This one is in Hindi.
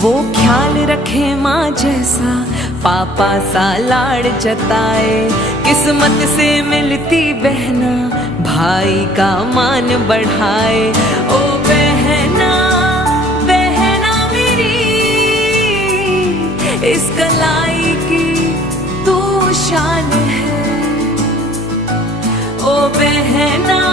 वो ख्याल रखे माँ जैसा, पापा सा लाड़ जताए। किस्मत से मिलती बहना, भाई का मान बढ़ाए। ओ बहना बहना मेरी, इस कलाई की तू शान है। ओ बहना